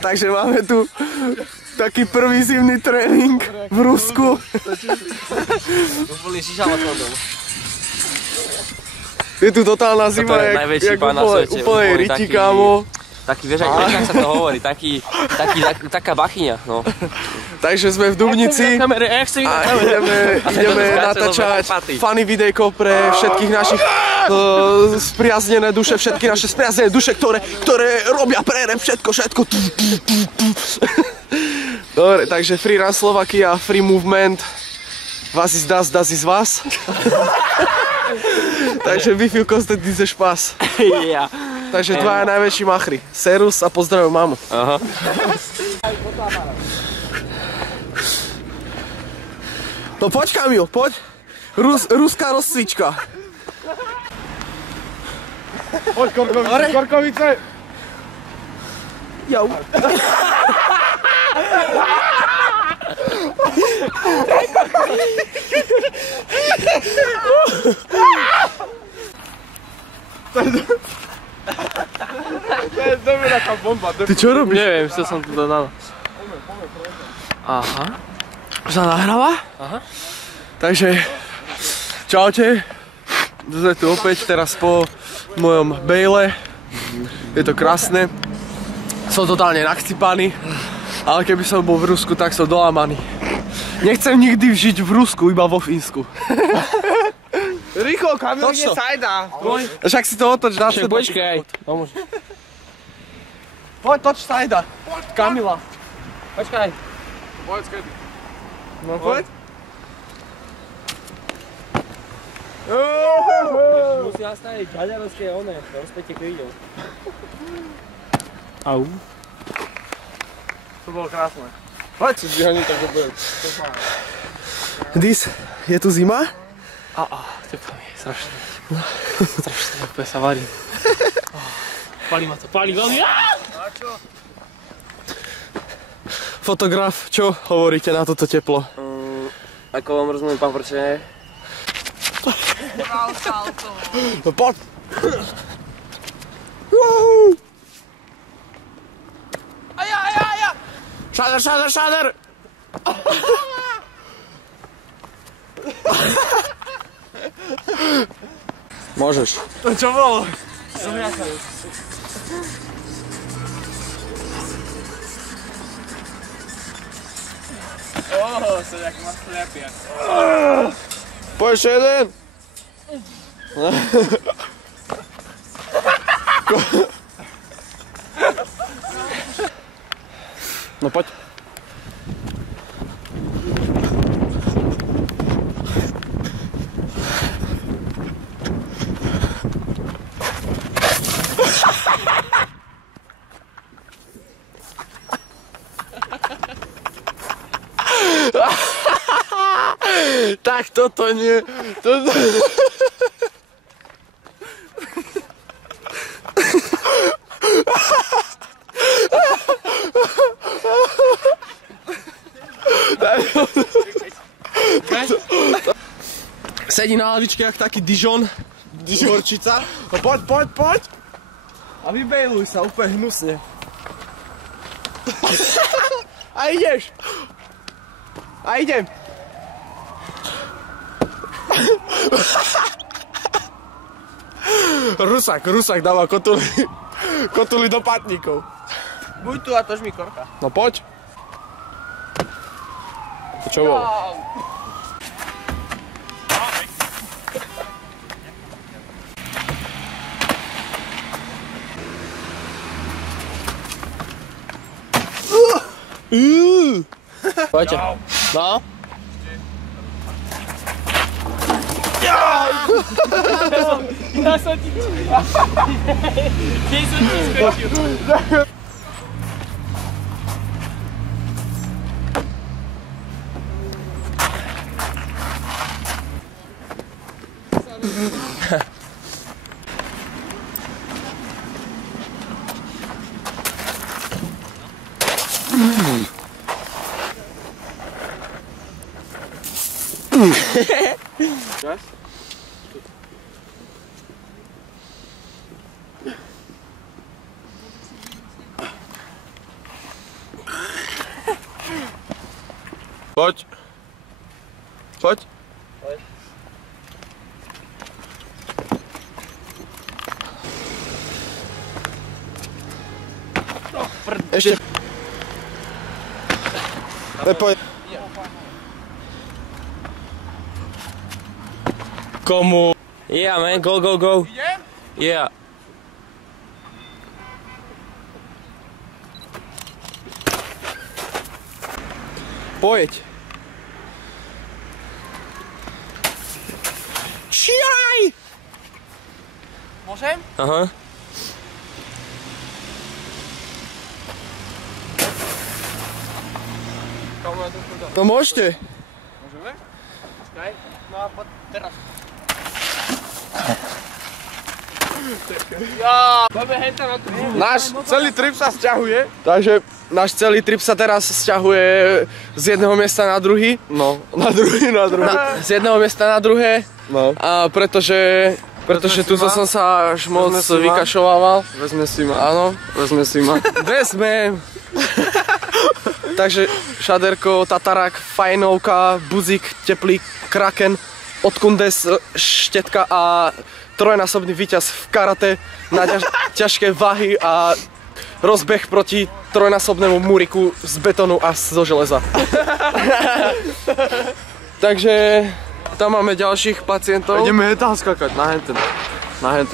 Takže máme tu taký prvý zimný tréning v Rusku. Je tu totálna zima, jak úplnej riti, kámo. Taký, vieš, ak sa to hovorí, taká bachyňa, no. Takže sme v Dubnici a ideme natáčať funny videjko pre všetkých našich spriaznené duše, všetky naše spriaznené duše, ktoré robia pre rap všetko. Dobre, takže Free Run Slovakia, Free Movement, was ist das ist was. Takže wie viel kostet dieser Spaß? Ja. Takže dvaja najväčší machry. Serus a pozdravujem mamu. Aha. No poď, Kamil, poď. Ruská rozcvička. Poď, Korkovice. Jau. To je taká bomba. Ty čo robíš? Neviem, čo som tu dodal. Aha. Už sa nahráva? Aha. Takže, čaute. Sme tu opäť teraz po mojom bejle. Je to krásne. Som totálne nachcipaný. Ale keby som bol v Rusku, tak som dolamaný. Nechcem nikdy žiť v Rusku, iba vo Fínsku. Rýchlo, Kamil, ide sajda. Však si to otoč na seba. Počkaj. Poď, toč sajda. Kamila. Počkaj. Poď, skedy. No poď. Musí nastaviť maďarovské rozpätie krídel. Au. To bolo krásne. Poď. Si zvyhaní tak dobre. Dis, je tu zima? Teplo mi je strašné. Strašné, úplne sa varím. Palí ma to, palí veľmi. Fotograf, čo hovoríte na toto teplo? Ako vám rozumiem, pán Prčene? No poď. Šader! Môžeš. To čo bolo? Sa jak ma slepia. Poď ešte jeden. No poď. Tak toto nie. Sedí na lavičke jak taký Dijon. Horčica. No poď. A vybejluj sa úplne hnusne. A ideš. A idem. Rusák dáva kotuly do patníkov. Buď tu a tož mi Korka. No poď. To čo bolo? Poďte. No. Ja som ti... Ty som ti skočil. Poď. Poď. Ešte. Poď. Komu? Yeah, man, go, go, go. Yeah. Poď. Čiaj! Môžem? Aha. No môžete. Môžeme? Počkaj. No a teraz. Poďme henta na tú. Náš celý trip sa sťahuje. Takže náš celý trip sa teraz sťahuje z jedného miesta na druhý. No, na druhý. Z jedného miesta na druhé. No. A pretože tu som sa až moc vykašovával. Vezme si ma. Áno. Vezme si ma. Vezmem. Takže šaderko, tatarák, fajnovka, buzík, teplý, kraken, odkundes, štetka a trojnásobný víťaz v karate na ťažké váhy a rozbeh proti trojnásobnému múriku z betónu a zo železa. Takže tam máme ďalších pacientov. Ideme henta skakať na henten.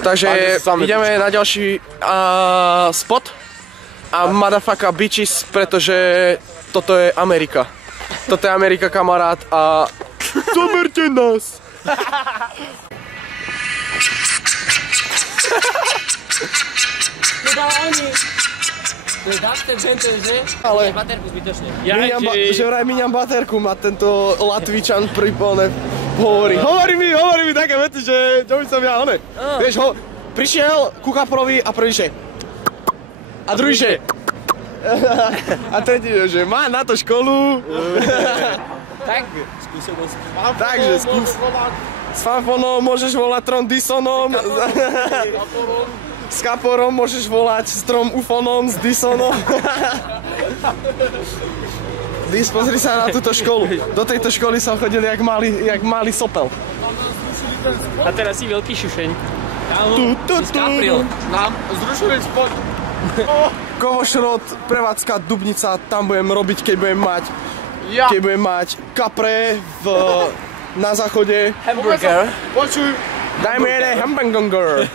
Takže ideme na ďalší spot. A motherfucker bitches, pretože toto je Amerika. Toto je Amerika, kamarát, a zomerte nás! Ale že vraj míňam baterku, má tento Latvičan pripolne hovorí. Hovorí mi také veci, že čo by som ja, one. Vieš, prišiel ku kaprovi a prvý, že a druhý, že a tretí, že má na to školu. Tak, skúsenosť. Takže skús. S fanfónom môžeš volať trom disonom. S kaporom môžeš volať s trom ufonom, s disonom. Pozri sa na túto školu. Do tejto školy som chodil jak malý sopel. A teraz si veľký šušeň. April. Nám zrušili spod. Kovošrot, prevádzka Dubnica, tam budem robiť, keď budem mať kapre na záchode. Hamburger. Počuj. Dajme jeden hamburger.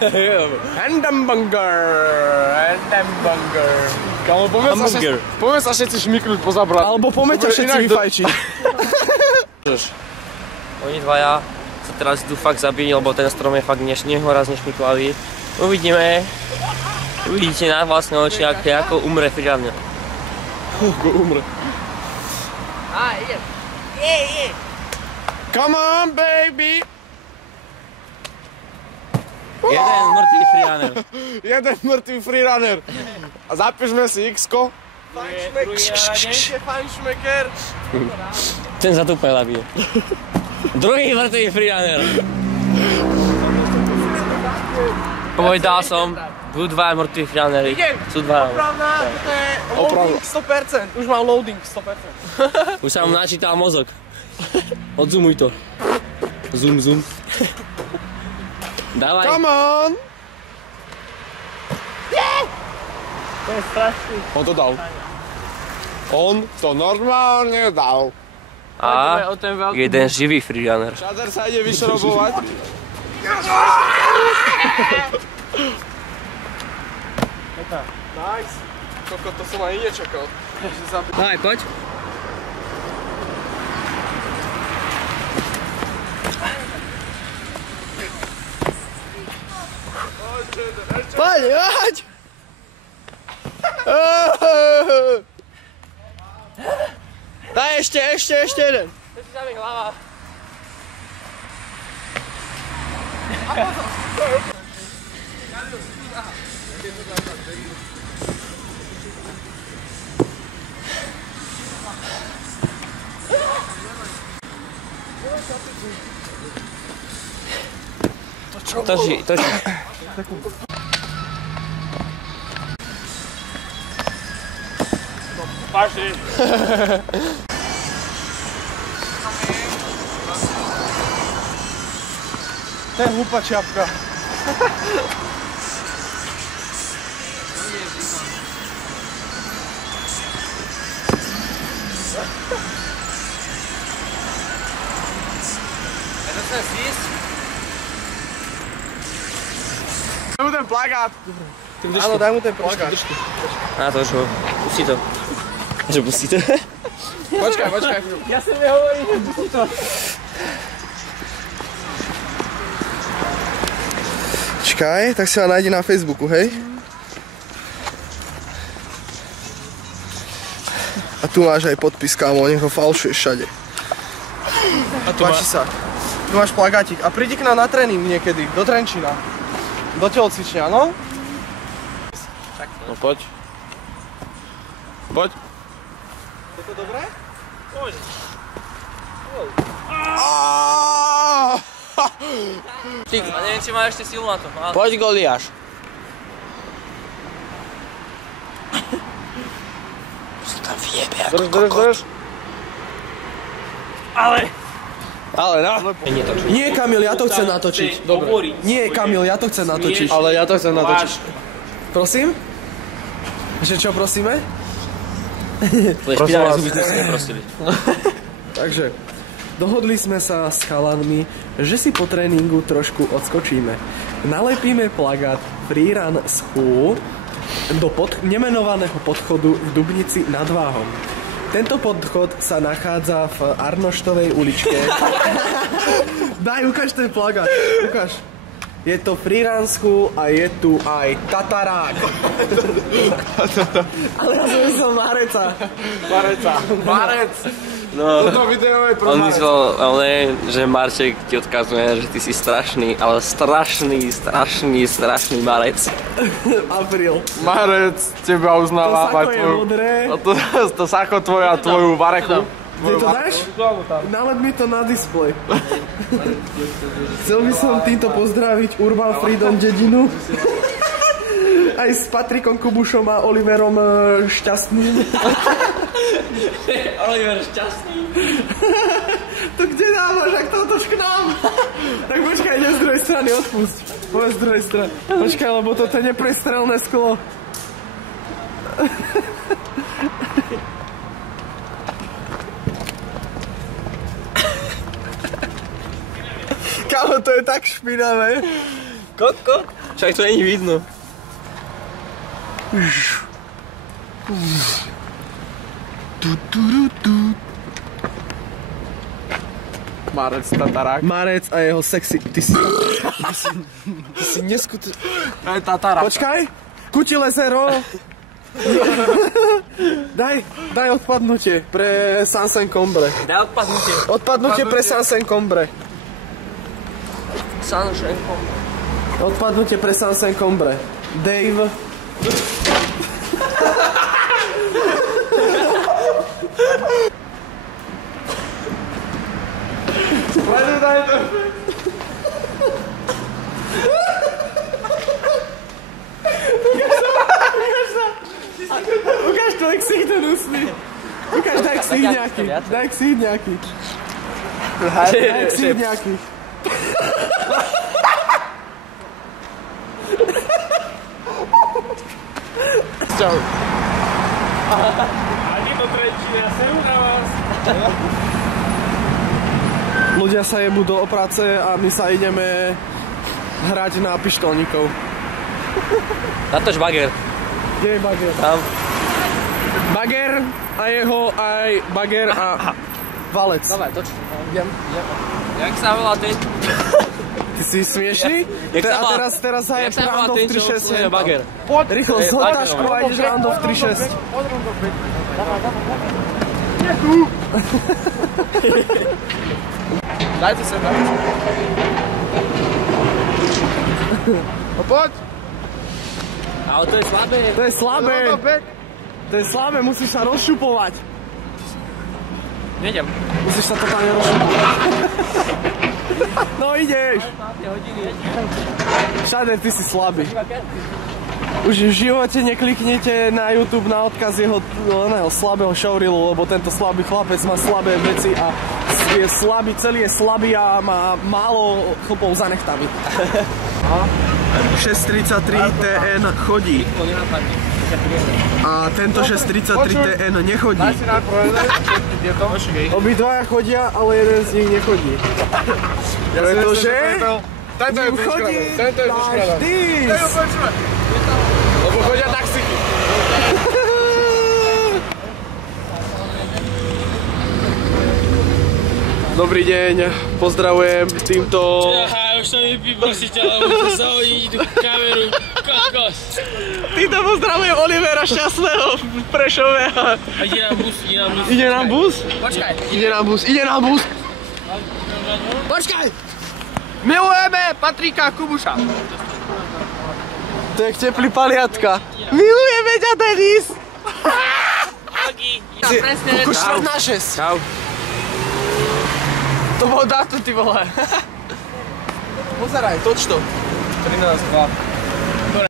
Kámo, poďme sa všetci šmiknúť po zabrať. Alebo poďme ťa všetci vyfajčiť. Oni dvaja sa teraz idú fakt zabiť, lebo ten strom je fakt nehoraz nešmiklavý. Uvidíme. Uvidíte na vlastné oči, ako umre Friane. Ako umre. Idem. Je. Come on, baby! Jeden mŕtvý freerunner. Jeden mŕtvý freerunner. A zapíšme si X-ko. Fajnšmeker. Ten zatúpaj labie. Druhý mŕtvý freerunner. Povedal som, budú dva mŕtví freerunnery. Sú dva. Opravná, to je loading 100%. Už mám loading 100%. Už sa mu načítal mozog. Odzumuj to. Zoom. Dávaj. Come on! To je strašný. On to dal. On to normálne dal. A jeden živý freerunner. Šader sa ide vyšrobovať. Nice. Koko, to som ani nečakal. Daj, poď. Poď! Daj ešte jeden. To si sa mi hlava. Toži. Paši. To je hlúpa čiapka. Daj mu ten plagát. Áno, daj mu ten plagát. Á, to už ho. Pustí to. Že pustí to? Počkaj. Ja som mi hovoril, že pustí to. Čakaj, tak si ma nájdi na Facebooku, hej? A tu máš aj podpis, kámo, nech ho falšuješ všade. A tu Páči sa. Tu máš plagátik. A prídi k nám na tréning niekedy, do Trenčína. Do telocvične, áno? No poď. Poď. Je to dobré? Poď. Ty, a neviem, či má ešte silu na to. Poď, Goliáš. Si tam vyjebe ako kokot. Ale no. Nie, Kamil, ja to chcem natočiť. Dobre. Nie, Kamil, ja to chcem natočiť. Ale ja to chcem natočiť. Prosím? Že čo prosíme? Tvoje špinavé zuby sme si neprosili. Takže, dohodli sme sa s chalanmi, že si po tréningu trošku odskočíme. Nalepíme plagát Freerun School do nemenovaného podchodu v Dubnici nad Váhom. Tento podchod sa nachádza v Arnoštovej uličke. Daj, ukáž ten plagát, ukáž. Je to Freerun School a je tu aj Tatarák. Ale ja som myslel Mareca. Marec. No, Toto video je pro on Marec. myslel, ale že Marček ti odkazuje, že ty si strašný, ale strašný marec. Apríl. Marec teba To uznáva sako je modré. To sako tvoju varechu. Kde to dáš? Nalep mi to na displej. Chcel by som týmto pozdraviť Urban Freedom dedinu. Aj s Patrikom Kubušom a Oliverom Šťastným. Oliver šťastný. To kde dávaš, ak to otoč k nám? Tak počkaj, idem z druhej strany, odpusť. Povedz z druhej strany. Počkaj, lebo toto je neprestrelné sklo. Kámo, to je tak špinavé. Koko? Však to není vidno. Marec Tatarák. Marec a jeho sexy. Ty si neskutočný. To je Tatarák. Počkaj, Kutile Zero. Daj odpadnutie pre Sansen Combre. Daj odpadnutie. Odpadnutie pre Sansen Combre. Sanšenko. Odpadnutie pre Sansen Combre. Dave. Ukáž tvoj ksich ten úsmy. Ukáž, daj ksich nejaký. Daj ksich nejaký. Daj ksich nejaký. Čau. Ani to Trenčín, ja seru na vás. Ľudia sa jebú do práce a my sa ideme hrať na pištolníkov. Natoč bager. Kde je Bager? Tam. Bager a jeho aj Bager a Valec. Dobre, toč. Jak sa volá ten? Ty si smiešný? A teraz zajem round of 3-6. Bager. Rýchlo, zhoď tašku a ideš round of 3-6. Dajte sem, No poď. Ale to je slabé. To je slabé. To je slabé, musíš sa rozšupovať. Nejdem. Musíš sa totálne rozšupovať. No ideš. Šader, ty si slabý. Už v živote nekliknete na YouTube na odkaz jeho slabého showreelu, lebo tento slabý chlapec má slabé veci a je slabý, celý je slabý a má málo chlpov za nechtami. 633 TN chodí. A tento 633 TN nechodí. Obidvaja chodia, ale jeden z nich nechodí. Pretože Tento je vyškradaný. Lebo chodia taxíky. Dobrý deň, pozdravujem týmto... Aha, už to mi vyprosíte, lebo to zahodí tú kameru, kokos. Týmto pozdravujem Olivera Šťastného v Prešove. A ide nám bus, ide nám bus. Ide nám bus? Počkaj. Ide nám bus, ide nám bus. Počkaj! Milujeme Patrika Kubuša. To je teplý paliatka. Milujeme ťa, Denis. Presne. Už 4/6. Čau. To bol dátum, ty vole. Pozeraj, toč to. 13-2.